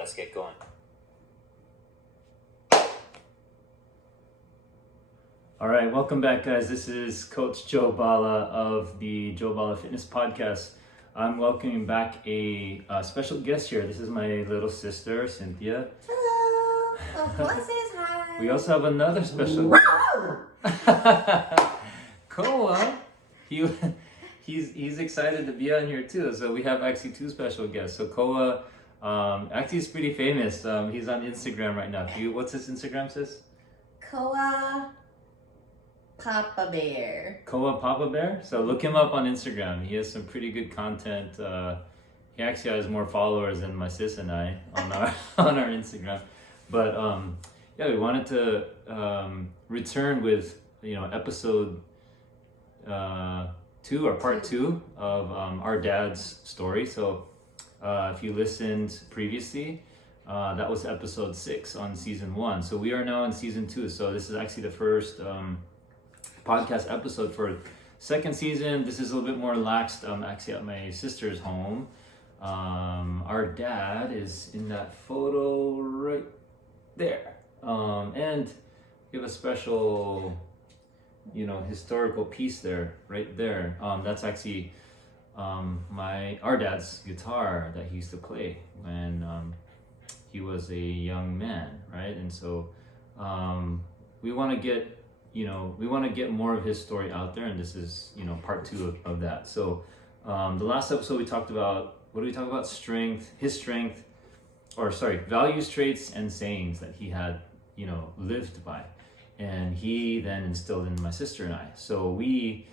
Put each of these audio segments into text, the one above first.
let's get going. All right, welcome back, guys. This is Coach Joe Bala of the Joe Bala Fitness Podcast. I'm welcoming back a special guest here. This is my little sister, Cynthia. Hello. Of course, says hi. We also have another special guest. Koa. He's excited to be on here too. So we have actually two special guests. So Koa, actually is pretty famous. He's on Instagram right now. What's his Instagram, sis? Koa Papa Bear. Koa Papa Bear. So look him up on Instagram. He has some pretty good content. He actually has more followers than my sis and I on our on our Instagram. But yeah, we wanted to return with episode 2 or part 2 of our dad's story. So if you listened previously, that was episode 6 on season 1. So we are now in season 2. So this is actually the first podcast episode for second season. This is a little bit more relaxed. Actually at my sister's home. Our dad is in that photo right there. And we have a special historical piece there, right there. That's actually our dad's guitar that he used to play when he was a young man, right? And so we want to get more of his story out there, and this is part 2 of that. So the last episode we talked about, what did we talk about? Values, traits, and sayings that he had lived by. And he then instilled in my sister and I. So we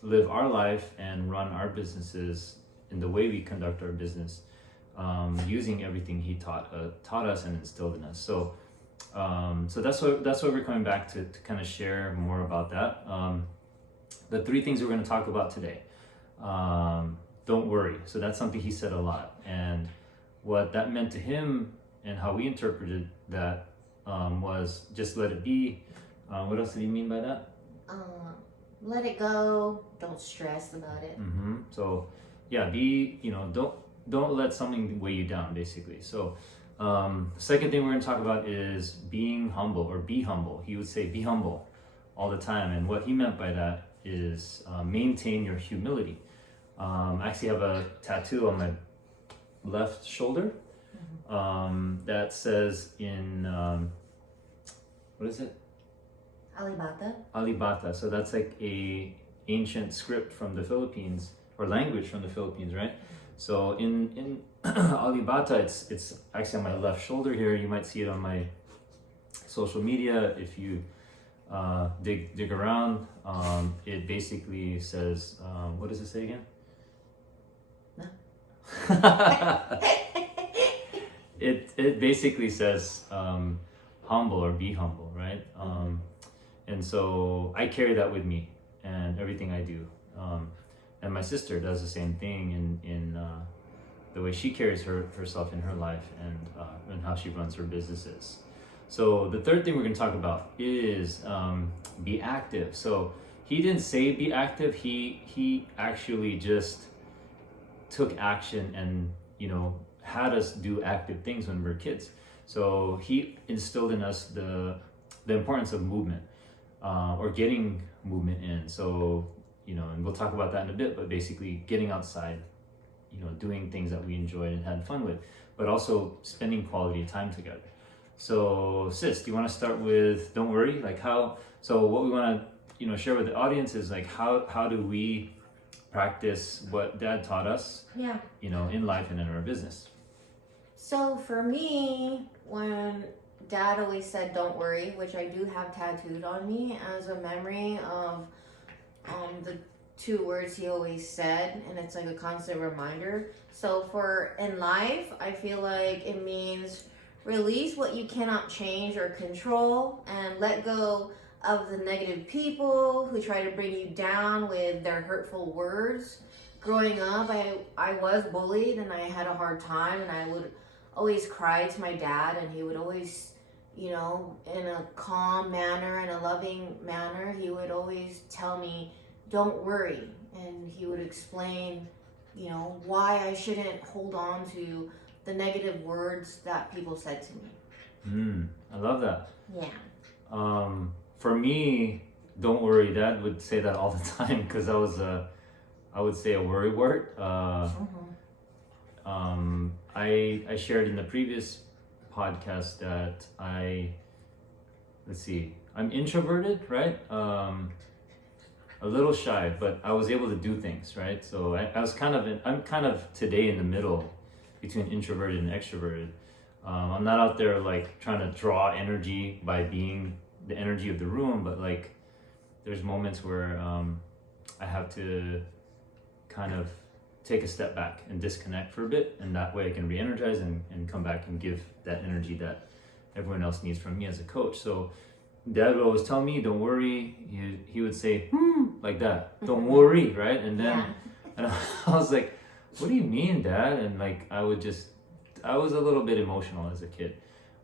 live our life and run our businesses in the way we conduct our business, using everything he taught us and instilled in us. So that's what we're coming back to kind of share more about that. The 3 things we're going to talk about today. Don't worry. So that's something he said a lot, and what that meant to him and how we interpreted that. Was just let it be. What else did he mean by that? Let it go. Don't stress about it. So, yeah, don't let something weigh you down, basically. So, the second thing we're going to talk about is being humble, or be humble. He would say be humble all the time, and what he meant by that is maintain your humility. I actually have a tattoo on my left shoulder. That says in what is it? Alibata. So that's like a ancient script from the Philippines, or language from the Philippines, right? So in Alibata, it's actually on my left shoulder here. You might see it on my social media if you dig around. It basically says, what does it say again? No. It basically says humble, or be humble, right? And so I carry that with me and everything I do. And my sister does the same thing in the way she carries herself in her life, and how she runs her businesses. So the third thing we're going to talk about is be active. So he didn't say be active. He actually just took action and had us do active things when we were kids. So he instilled in us the importance of movement, or getting movement in. So and we'll talk about that in a bit, but basically getting outside, doing things that we enjoyed and had fun with, but also spending quality time together. So sis, do you want to start with don't worry? So what we want to share with the audience is how do we practice what dad taught us, in life and in our business. So for me, when dad always said don't worry, which I do have tattooed on me as a memory of the 2 words he always said, and it's like a constant reminder. So for in life, I feel like it means release what you cannot change or control, and let go of the negative people who try to bring you down with their hurtful words. Growing up, I was bullied, and I had a hard time, and I would always cry to my dad, and he would always, in a calm manner and a loving manner, he would always tell me, don't worry. And he would explain, why I shouldn't hold on to the negative words that people said to me. I love that. Yeah. For me, don't worry. Dad would say that all the time because that was I would say a worry word. I shared in the previous podcast that I'm introverted, right? A little shy, but I was able to do things, right? So I'm kind of today in the middle between introverted and extroverted. I'm not out there like trying to draw energy by being the energy of the room, but like there's moments where I have to kind of take a step back and disconnect for a bit, and that way I can re-energize and come back and give that energy that everyone else needs from me as a coach. So Dad would always tell me, don't worry. He would say, like that, don't worry, right? And then and I was like, what do you mean, Dad? And like I was a little bit emotional as a kid,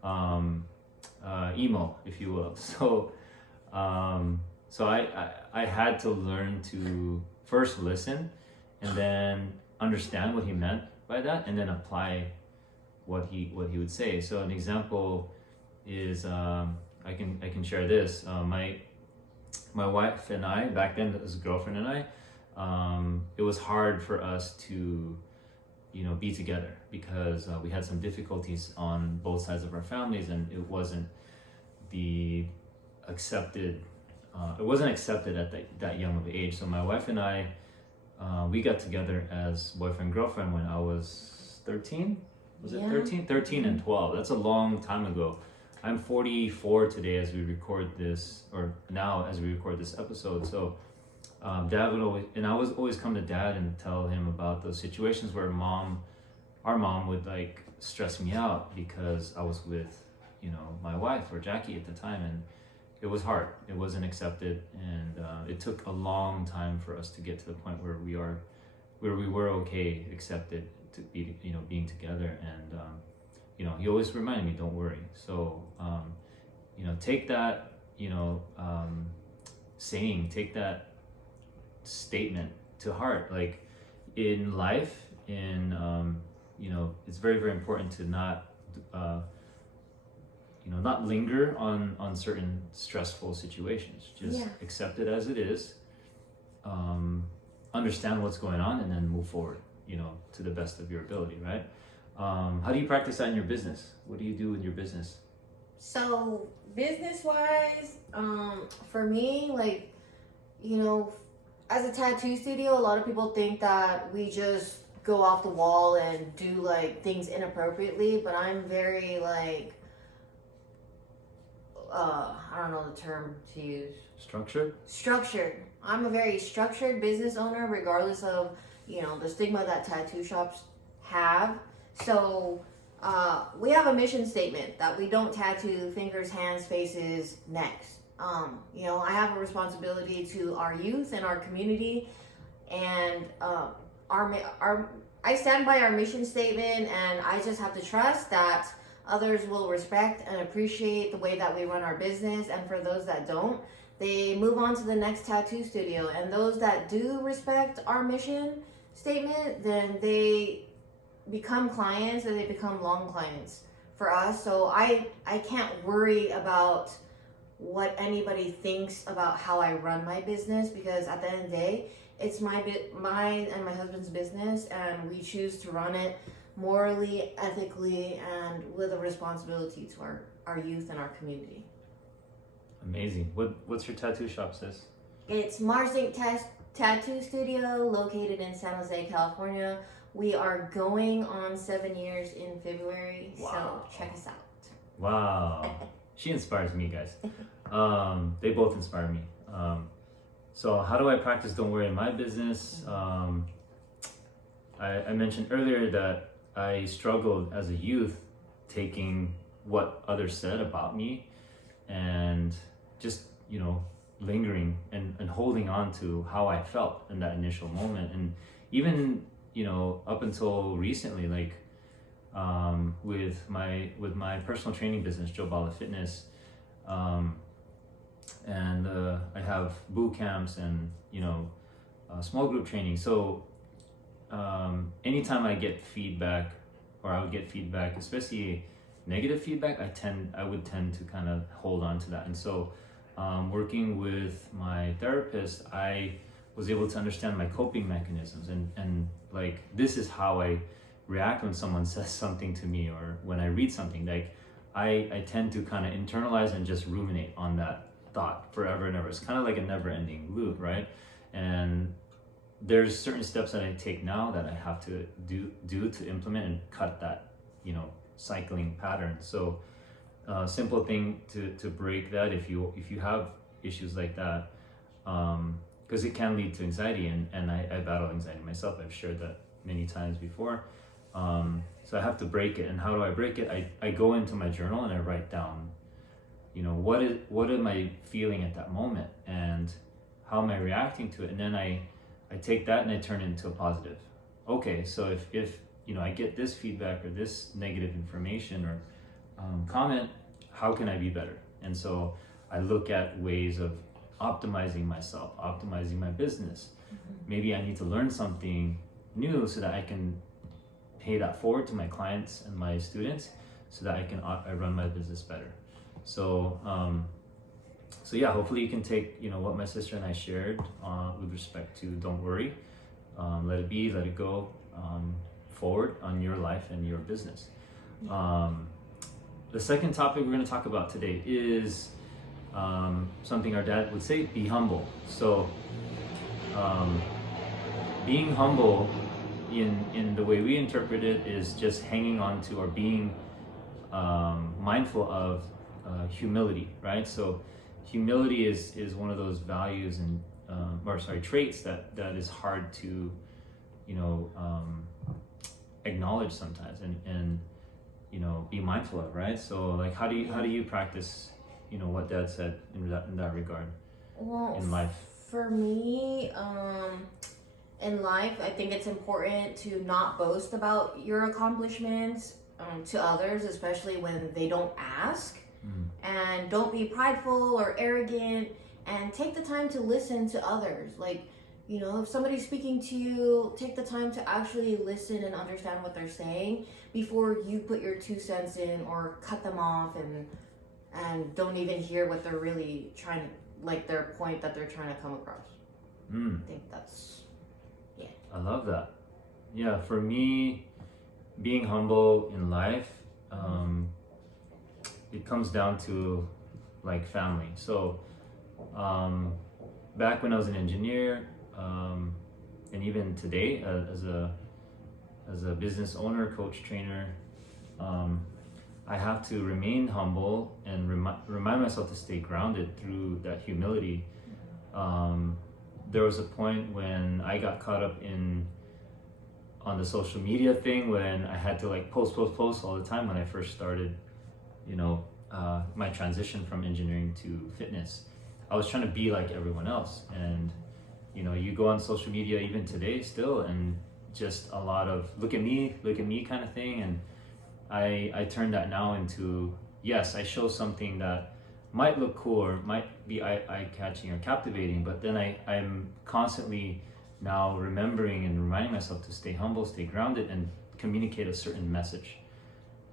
emo, if you will. So I had to learn to first listen and then understand what he meant by that, and then apply what he would say. So an example is I can share this. My wife and I, back then as a girlfriend and I, it was hard for us to be together because we had some difficulties on both sides of our families, and it wasn't accepted at that young of an age. So my wife and I, we got together as boyfriend girlfriend when I was 13. Was it 13? 13 and 12. That's a long time ago. I'm 44 today as we record this, or now as we record this episode. So Dad would always come to Dad and tell him about those situations where our mom would like stress me out because I was with, my wife or Jackie at the time, and it was hard. It wasn't accepted, and it took a long time for us to get to the point where we were okay, accepted to be, being together. And he always reminded me, don't worry. So take that, saying, take that statement to heart. Like in life, it's very, very important to not not linger on certain stressful situations. Just accept it as it is, understand what's going on, and then move forward, to the best of your ability, right? How do you practice that in your business? What do you do in your business? So business-wise, for me, like, as a tattoo studio, a lot of people think that we just go off the wall and do like things inappropriately, but I'm very like, I don't know the term to use. Structured. I'm a very structured business owner, regardless of, the stigma that tattoo shops have. So we have a mission statement that we don't tattoo fingers, hands, faces, necks. I have a responsibility to our youth and our community, and I stand by our mission statement, and I just have to trust that others will respect and appreciate the way that we run our business. And for those that don't, they move on to the next tattoo studio. And those that do respect our mission statement, then they become clients, and they become long clients for us. So I can't worry about what anybody thinks about how I run my business, because at the end of the day, it's my and my husband's business, and we choose to run it morally, ethically, and with a responsibility to our youth and our community. Amazing. What's your tattoo shop, sis? It's Mars Inc. Tattoo Studio, located in San Jose, California. We are going on 7 years in February, so check us out. Wow. She inspires me, guys. They both inspire me. So how do I practice don't worry in my business? I mentioned earlier that I struggled as a youth taking what others said about me and just, lingering and holding on to how I felt in that initial moment. And even, up until recently, like with my personal training business, Joe Bala Fitness, and I have boot camps and, small group training. So anytime I get feedback or I would get feedback, especially negative feedback, I would tend to kind of hold on to that. And so working with my therapist, I was able to understand my coping mechanisms, and like, this is how I react when someone says something to me, or when I read something. Like, I tend to kind of internalize and just ruminate on that thought forever and ever. It's kind of like a never-ending loop, right? And there's certain steps that I take now that I have to do to implement and cut that, cycling pattern. So simple thing to break that, if you have issues like that, because it can lead to anxiety, and I battle anxiety myself. I've shared that many times before. So I have to break it. And how do I break it? I go into my journal and I write down, what am I feeling at that moment, and how am I reacting to it? And then I take that and I turn it into a positive. Okay, so if I get this feedback or this negative information or comment, how can I be better? And so I look at ways of optimizing myself, optimizing my business. Maybe I need to learn something new so that I can pay that forward to my clients and my students, so that I run my business better. So yeah, hopefully you can take what my sister and I shared with respect to don't worry, let it be, let it go, forward on your life and your business. The second topic we're going to talk about today is something our dad would say: be humble. So being humble, in the way we interpret it, is just hanging on to, or being mindful of humility, right? So humility is one of those values and traits that is hard to acknowledge sometimes, and be mindful of, right? So like, how do you practice what Dad said in that regard, in life? For me, in life, I think it's important to not boast about your accomplishments to others, especially when they don't ask. And don't be prideful or arrogant, and take the time to listen to others. Like, if somebody's speaking to you, take the time to actually listen and understand what they're saying before you put your 2 cents in, or cut them off and don't even hear what they're really trying, like their point that they're trying to come across. I think that's, yeah. I love that. Yeah, for me, being humble in life, it comes down to like family. So back when I was an engineer, and even today as a business owner, coach, trainer, I have to remain humble and remind myself to stay grounded through that humility. There was a point when I got caught up on the social media thing, when I had to like post all the time when I first started, my transition from engineering to fitness. I was trying to be like everyone else, and you go on social media even today still, and just a lot of look at me kind of thing. And I turned that now into, yes, I show something that might look cool or might be eye-catching or captivating, but then I'm constantly now remembering and reminding myself to stay humble, stay grounded, and communicate a certain message.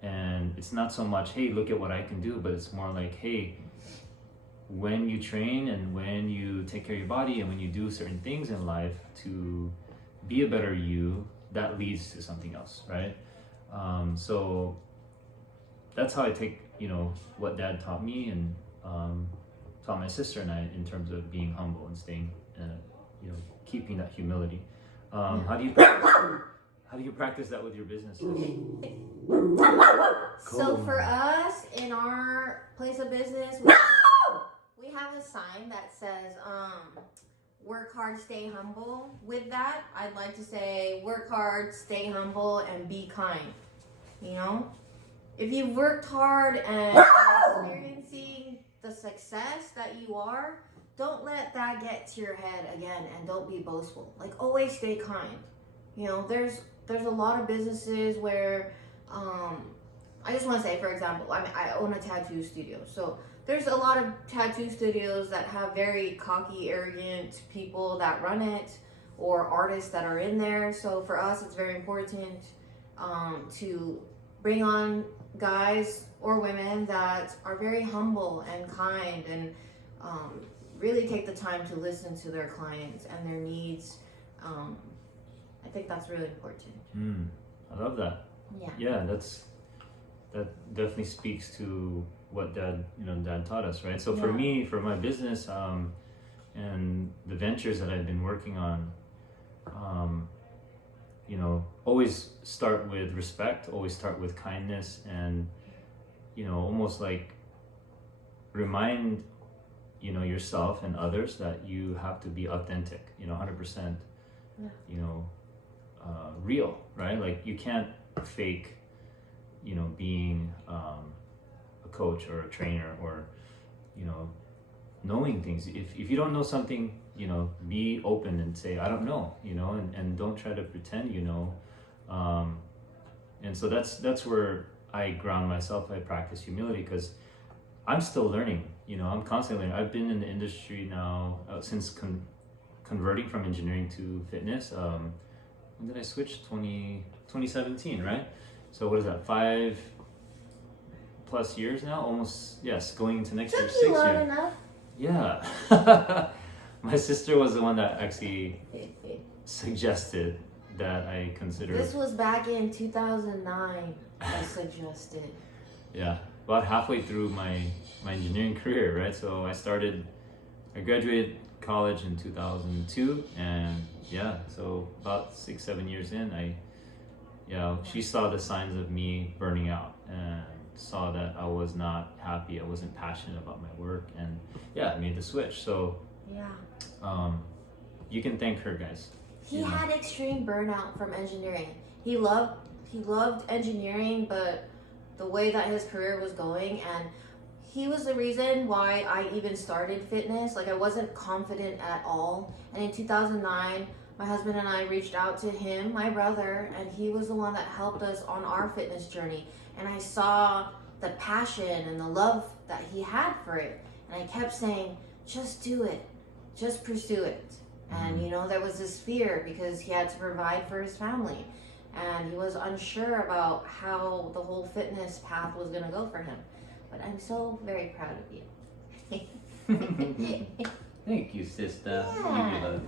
And it's not so much, hey, look at what I can do, but it's more like, hey, when you train and when you take care of your body and when you do certain things in life to be a better you, that leads to something else, right? So that's how I take, what Dad taught me and taught my sister and I in terms of being humble and staying, keeping that humility. How do you practice that with your businesses? So for us, in our place of business, we have a sign that says, work hard, stay humble. With that, I'd like to say, work hard, stay humble, and be kind. If you've worked hard and are experiencing the success that you are, don't let that get to your head again, and don't be boastful. Like, always stay kind. There's a lot of businesses where, I just want to say, for example, I own a tattoo studio. So there's a lot of tattoo studios that have very cocky, arrogant people that run it, or artists that are in there. So for us, it's very important to bring on guys or women that are very humble and kind and really take the time to listen to their clients and their needs. I think that's really important. I love that. Yeah, that definitely speaks to what dad taught us, right? So for me, for my business and the ventures that I've been working on, always start with respect, always start with kindness, and almost like remind yourself and others that you have to be authentic, 100%, real, right? Like you can't fake, being a coach or a trainer or, knowing things. If you don't know something, be open and say, I don't know, and don't try to pretend, and so that's where I ground myself. I practice humility because I'm still learning, I'm constantly learning. I've been in the industry now since converting from engineering to fitness. When did I switch? 2017, right? So what is that, 5+ years now? Almost, yes, going into next year, 6 years. Enough. Yeah. My sister was the one that actually suggested that I consider. This was back in 2009, I suggested. Yeah, about halfway through my engineering career, right? So I graduated college in 2002, and so about 6-7 years in, she saw the signs of me burning out and saw that I was not happy, I wasn't passionate about my work, and I made the switch. So you can thank her, guys. He had extreme burnout from engineering. He loved engineering, but the way that his career was going, and he was the reason why I even started fitness. Like I wasn't confident at all. And in 2009, my husband and I reached out to him, my brother, and he was the one that helped us on our fitness journey. And I saw the passion and the love that he had for it. And I kept saying, just do it, just pursue it. And there was this fear because he had to provide for his family. And he was unsure about how the whole fitness path was going to go for him. But I'm so very proud of you. Thank you, sister. Yeah.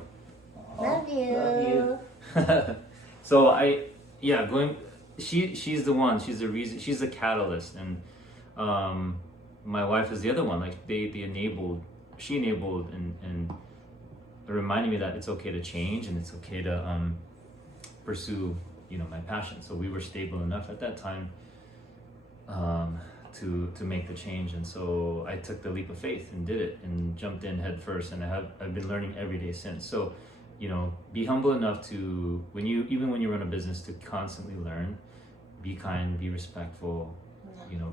Love you. Love you. So she's the one, she's the reason, she's the catalyst, and my wife is the other one. Like she enabled and reminding me that it's okay to change and it's okay to pursue my passion. So we were stable enough at that time to make the change, and so I took the leap of faith and did it and jumped in head first, and I've been learning every day since. So be humble enough to even when you run a business, to constantly learn, be kind, be respectful,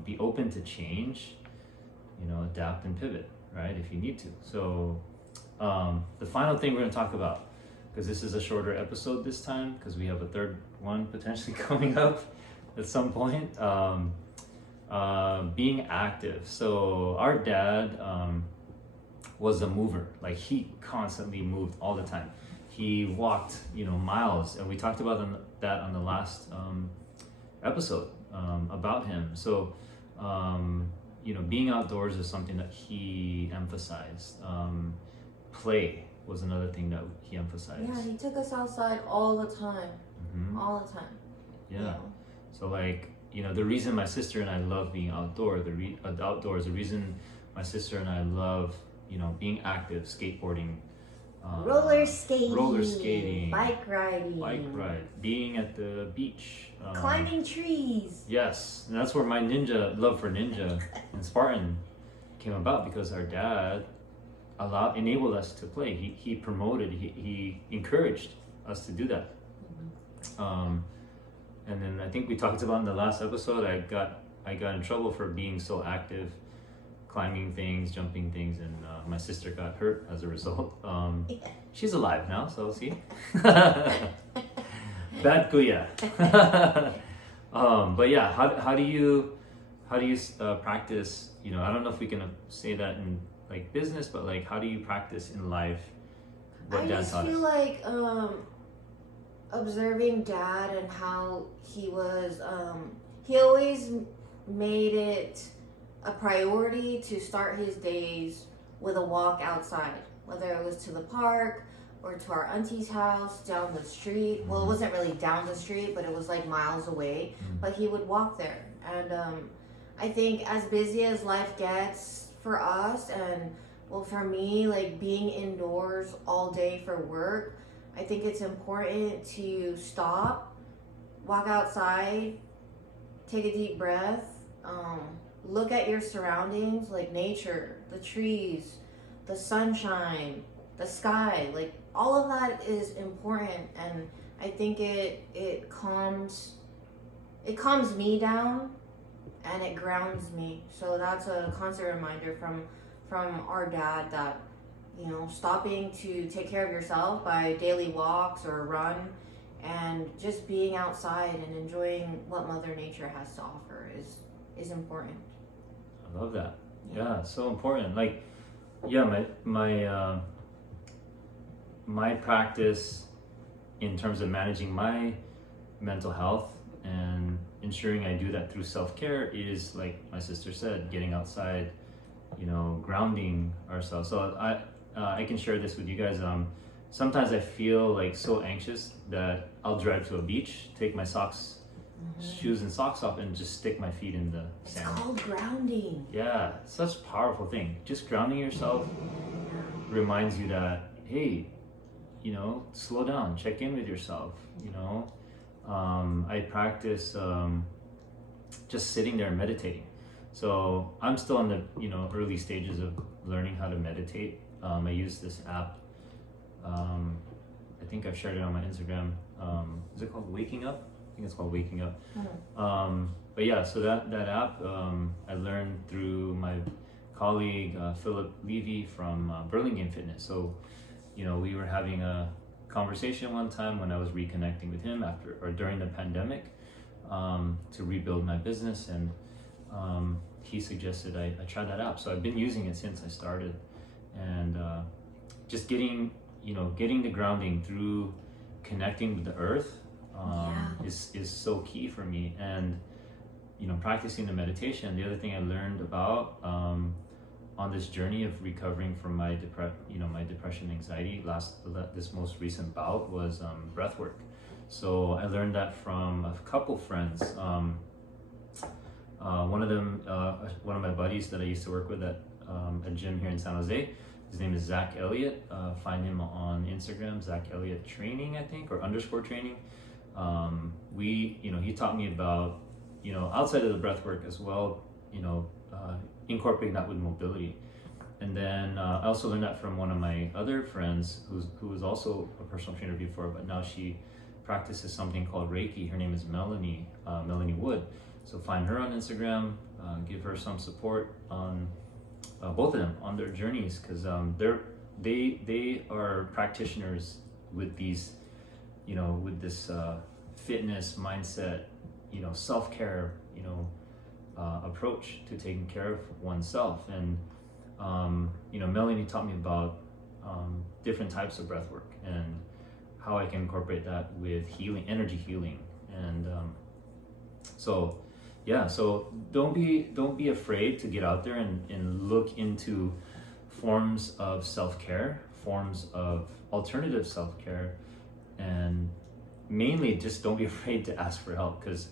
be open to change, adapt and pivot, right, if you need to. So the final thing we're going to talk about, because this is a shorter episode this time, because we have a third one potentially coming up at some point, being active. So our dad was a mover. Like he constantly moved all the time. He walked miles, and we talked about that on the last episode about him. So being outdoors is something that he emphasized. Play was another thing that he emphasized. Yeah, he took us outside all the time. All the time. Yeah. So the reason my sister and I love being outdoors, the reason my sister and I love being active, skateboarding, roller skating, bike ride, being at the beach, climbing trees. Yes, and that's where my love for ninja and Spartan came about, because our dad enabled us to play. He promoted, he encouraged us to do that. And then I think we talked about in the last episode, I got in trouble for being so active, climbing things, jumping things, and my sister got hurt as a result. She's alive now, so see. Bad kuya. But yeah, how do you practice? I don't know if we can say that in business, but how do you practice in life what I dad just taught feel us? like observing Dad and how he was, he always made it a priority to start his days with a walk outside, whether it was to the park or to our auntie's house down the street. Well, it wasn't really down the street, but it was like miles away. But he would walk there. And I think as busy as life gets for us, and well, for me, like being indoors all day for work, I think it's important to stop, walk outside, take a deep breath, look at your surroundings, like nature, the trees, the sunshine, the sky, like all of that is important. And I think it calms me down and it grounds me. So that's a constant reminder from our dad that, you know, stopping to take care of yourself by daily walks or a run and just being outside and enjoying what Mother Nature has to offer is important. I love that. Yeah, so important. Like, yeah, my practice in terms of managing my mental health and ensuring I do that through self-care is, like my sister said, getting outside, you know, grounding ourselves. So I can share this with you guys. Sometimes I feel like so anxious that I'll drive to a beach, take my shoes and socks off, and just stick my feet in the sand. It's called grounding. Yeah, such a powerful thing. Just grounding yourself reminds you that, hey, you know, slow down, check in with yourself, you know. I practice just sitting there and meditating. So I'm still in the, you know, early stages of learning how to meditate. I use this app. I think I've shared it on my Instagram. Is it called Waking Up? I think it's called Waking Up. But yeah, so that app I learned through my colleague Philip Levy from Burlingame Fitness. So, you know, we were having a conversation one time when I was reconnecting with him during the pandemic to rebuild my business, and he suggested I try that app. So I've been using it since I started, and just getting the grounding through connecting with the earth is so key for me. And you know, practicing the meditation. The other thing I learned about on this journey of recovering from my depression, anxiety, this most recent bout was breath work. So I learned that from a couple friends. One of them, one of my buddies that I used to work with at a gym here in San Jose. His name is Zach Elliott. Find him on Instagram, Zach Elliott Training, I think, or _training. He taught me about, you know, outside of the breath work as well, you know, incorporating that with mobility. And then I also learned that from one of my other friends who was also a personal trainer before, but now she practices something called Reiki. Her name is Melanie Wood. So find her on Instagram, give her some support on both of them on their journeys, because they are practitioners with these, you know, with this fitness mindset, you know, self-care, you know, approach to taking care of oneself. And you know, Melanie taught me about different types of breath work and how I can incorporate that with healing, energy healing. And so don't be afraid to get out there and look into forms of self-care, forms of alternative self-care, and mainly just don't be afraid to ask for help. Because,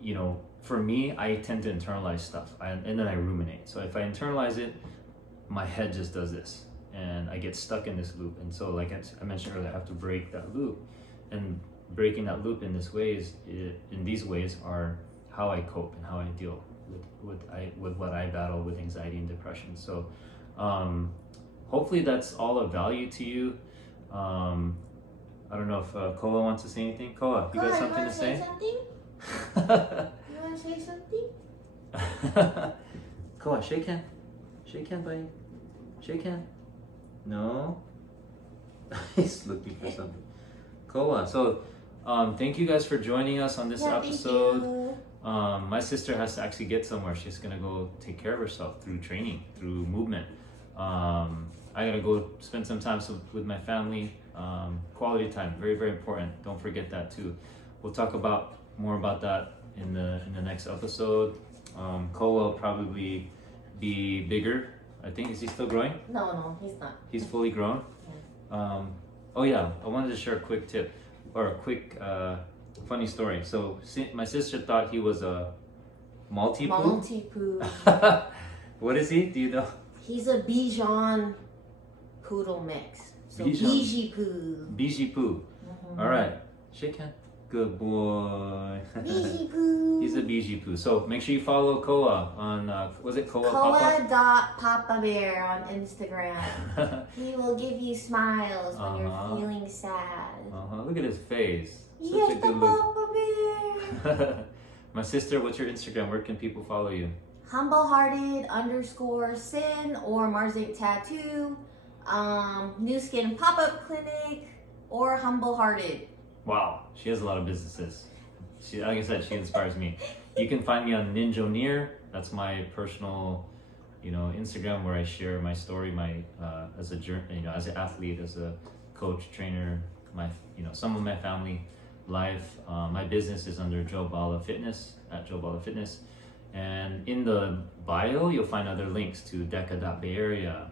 you know, for me, I tend to internalize stuff and then I ruminate. So if I internalize it, my head just does this and I get stuck in this loop. And so, like I mentioned earlier, I have to break that loop. And breaking that loop in these ways are how I cope and how I deal with what I battle with anxiety and depression. So hopefully that's all of value to you. I don't know if Koa wants to say anything. Koa, you got something to say? You want to say something? Koa, shake hand. Shake hand, buddy. Shake hand. No? He's looking for something. Koa. So thank you guys for joining us on this episode. My sister has to actually get somewhere. She's gonna go take care of herself through training, through movement. I gotta go spend some time with my family. Quality time, very, very important. Don't forget that too. We'll talk about more about that in the next episode. Koa will probably be bigger. I think, is he still growing? No, he's not. He's fully grown. Oh yeah, I wanted to share a quick tip or a quick funny story. So my sister thought he was a Maltipoo. Maltipoo. What is he? Do you know? He's a Bichon poodle mix. So Bijipoo. Bijipoo. All right, shake hand. Good boy. Bijipoo. He's a Bijipoo. So make sure you follow Koa on was it Koa Papa? Koa.papabear on Instagram. He will give you smiles when you're feeling sad. Look at his face. Such Yes, a the good look. Papa Bear. My sister, what's your Instagram? Where can people follow you? Humblehearted_sin or Marzate Tattoo, New Skin Pop-Up Clinic, or Humble Hearted. Wow, she has a lot of businesses. She, like I said, she inspires me. You can find me on Ninjoneer. That's my personal, Instagram where I share my story, as an athlete, as a coach, trainer, some of my family life. My business is under Joe Bala Fitness at Joe Bala Fitness, and in the bio you'll find other links to Deca.Bay Area.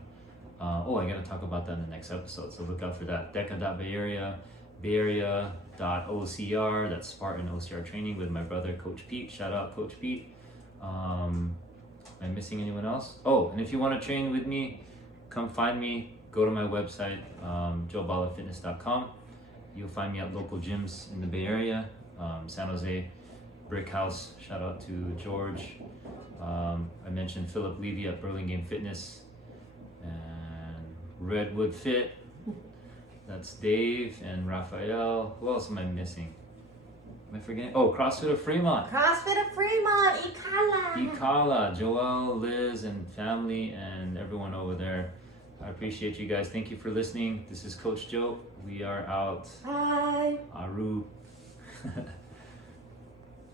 I gotta talk about that in the next episode, so look out for that. Deca.Bay Area, Bay Area.OCR, that's Spartan OCR training with my brother Coach Pete. Shout out Coach Pete. Am I missing anyone else? And if you want to train with me, come find me. Go to my website, joebalafitness.com. You'll find me at local gyms in the Bay Area, San Jose, Brick House. Shout out to George. I mentioned Philip Levy at Burlingame Fitness and Redwood Fit. That's Dave and Raphael. Who else am I missing? Am I forgetting? CrossFit of Fremont. CrossFit of Fremont, Ikala, Joel, Liz, and family, and everyone over there. I appreciate you guys. Thank you for listening. This is Coach Joe. We are out. Bye. Aru.